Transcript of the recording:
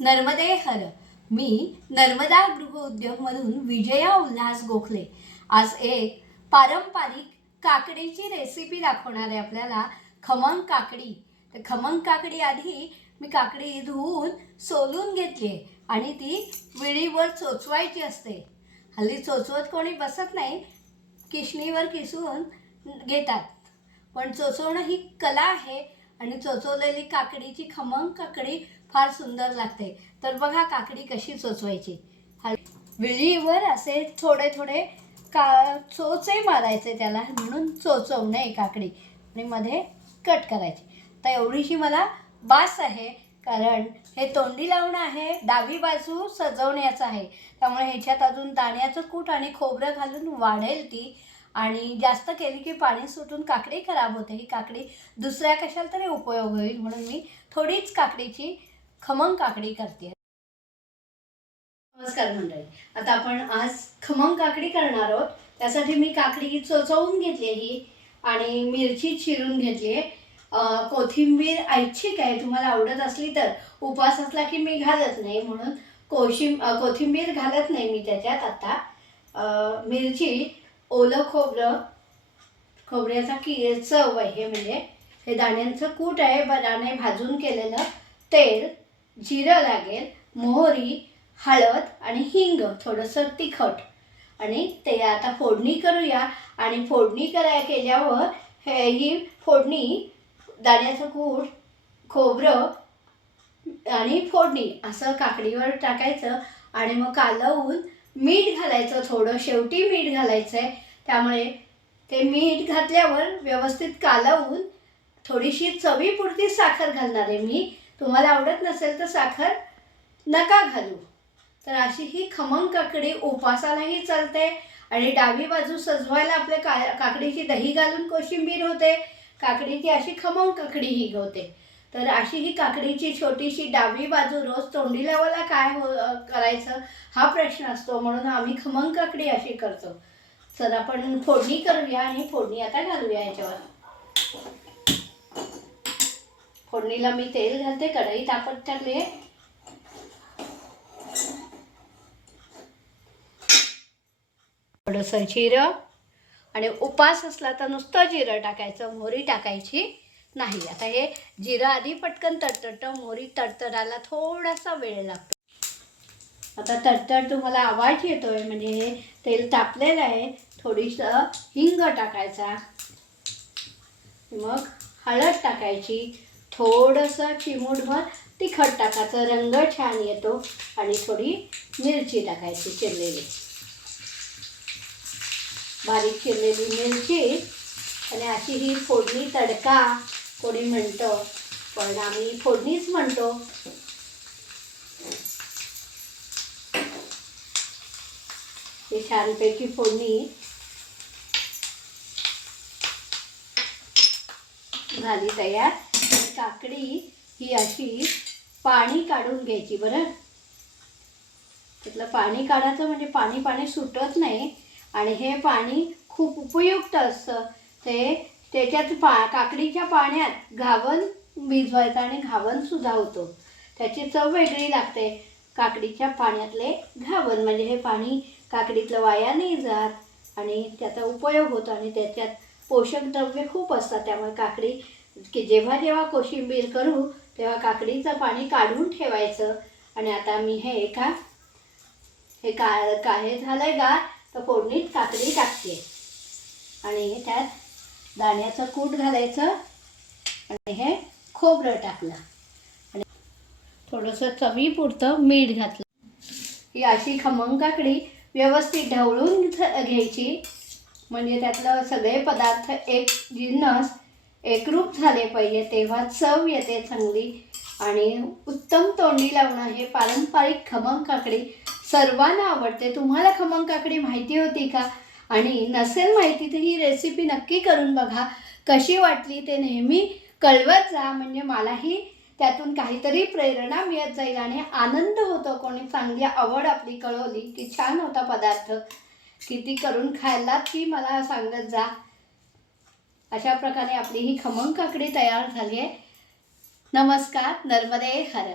नर्मदे हर. मी नर्मदा गृहोद्योगमधून विजया उल्हास गोखले आज एक पारंपरिक काकडीची रेसिपी दाखवणार आहे आपल्याला. खमंग काकडी. तर खमंग काकडी आधी मी काकडी धुवून सोलून घेतली आहे आणि ती विळीवर चोचवायची असते. हल्ली चोचवत कोणी बसत नाही, किसणीवर किसून घेतात, पण चोचवणं ही कला आहे आणि चोचवलेली काकडीची खमंग काकडी फार सुंदर लागते. तर बघा काकडी कशी चोचवायची. विळीवर असे थोडे थोडे चोचे मारायचे त्याला, म्हणून चोचवणे काकडी, आणि मध्ये कट करायची. तर एवढीशी मला बास आहे, कारण हे तोंडी लावणं आहे, डावी बाजू सजवण्याचं आहे. त्यामुळे ह्याच्यात अजून दाण्याचं कूट आणि खोबरं घालून वाढेल ती, आणि जास्त केली की पाणी सुटून काकडी खराब होते. ही काकडी दुसऱ्या कशाला तरी उपयोग होईल, म्हणून मी थोडीच काकडीची खमंग काकडी करते. नमस्कार मंडळी. आता आपण आज खमंग काकडी करणार आहोत. त्यासाठी मी काकडी चोचवून घेतली ही, आणि मिरची चिरून घेतली आहे. कोथिंबीर ऐच्छिक आहे, तुम्हाला आवडत असली तर. उपवास असला की मी घालत नाही, म्हणून कोथिंबीर घालत नाही मी त्याच्यात. आता मिरची, ओलं खोबरं, खोबऱ्याचा चव आहे, म्हणजे हे दाण्यांचं कूट आहे, दाणे भाजून केलेलं, तेल, जिरं लागेल, मोहरी, हळद आणि हिंग, थोडंसं तिखट. आणि ते आता फोडणी करूया. आणि फोडणी केल्यावर ही फोडणी दाण्याचं कूट, खोबरं आणि फोडणी असं काकडीवर टाकायचं, आणि मग कालवून मीठ घालायचं. थोडं शेवटी मीठ घालायचं आहे, त्यामुळे ते मीठ घातल्यावर व्यवस्थित कालवून थोडीशी चवीपुरती साखर घालणार आहे मी. तुम्हाला आवडत नसेल तर साखर नका घालू. तर अशी ही खमंग काकडी उपासालाही चालते, आणि डावी बाजू सजवायला आपल्या काकडीची दही घालून कोशिंबीर होते. काकडीची अशी खमंग काकडी ही होते. तर अशी ही काकडीची छोटीशी डावी बाजू रोज तोंडी लावायला करायचं हा प्रश्न असतो, म्हणून आम्ही खमंग काकडी अशी करतो. तर आपण फोडणी करूया, आणि फोडणी आता घालूया याच्यावर. फोडणीला मी तेल घालते, कढई तापत टाकली आहे. थोडंसं जिरं, आणि उपास असला तर नुसतं जिरं टाकायचं, मोहरी टाकायची नाही. आता हे जिरं आधी पटकन तडतडतं, मोहरी तडतडायला थोडासा वेळ लागतो. आता तडतड तुम्हाला आवाज येतोय, म्हणजे हे तेल तापलेलं आहे. थोडीसं हिंग टाकायचा, मग हळद टाकायची, थोडंसं चिमूटभर तिखट टाकायचं, रंग छान येतो. आणि थोडी मिरची टाकायची, चिरलेली, बारीक चिरलेली मिरची. आणि अशी ही फोडणी, तडका कोणी म्हणतं, पण आम्ही फोडणीच म्हणतो. ही छानपैकी फोडणी झाली तयार. काकडी ही अशी पाणी काढून घ्यायची. बरं, त्यातलं पाणी काढायचं, म्हणजे पाणी सुटत नाही, आणि हे पाणी खूप उपयुक्त असतं. ते त्याच्यात काकडीच्या पाण्यात घावन भिजवायचं, आणि घावनसुद्धा होतो. त्याची चव वेगळी लागते. काकडीच्या पाण्यातले घावन, म्हणजे हे पाणी काकडीतलं वाया नाही जात, आणि त्याचा उपयोग होतो. आणि त्याच्यात पोषक द्रव्ये खूप असतात. त्यामुळे काकडी की जेव्हा कोशिंबीर करू तेव्हा काकडीचं पाणी काढून ठेवायचं. आणि आता मी हे झालंय गार, तर फोडणीत काकडी टाकते, आणि त्यात दाण्याचं कूट घालायचं, आणि हे खोबरं टाकलं, आणि थोडंसं चवीपुरतं मीठ घातलं. ही अशी खमंग काकडी व्यवस्थित ढवळून घ्यायची, म्हणजे त्यातलं सगळे पदार्थ एक जिन्नस एकरूप झाले पाहिजे, तेव्हा चव येते चांगली, आणि उत्तम तोंडी लावणं. हे पारंपरिक खमंग काकडी सर्वांना आवडते. तुम्हाला खमंग काकडी माहिती होती का? आणि नसेल माहिती तर ही रेसिपी नक्की करून बघा. कशी वाटली ते नेहमी कळवत जा, म्हणजे मलाही त्यातून काहीतरी प्रेरणा मिळत जाईल, आणि आनंद होतो. कोणी चांगली आवड आपली कळवली की छान होता पदार्थ, किती करून खायला ती मला सांगत जा. अशा प्रकारे आपली ही खमंग काकडी तयार झाली आहे. नमस्कार. नर्मदे हर.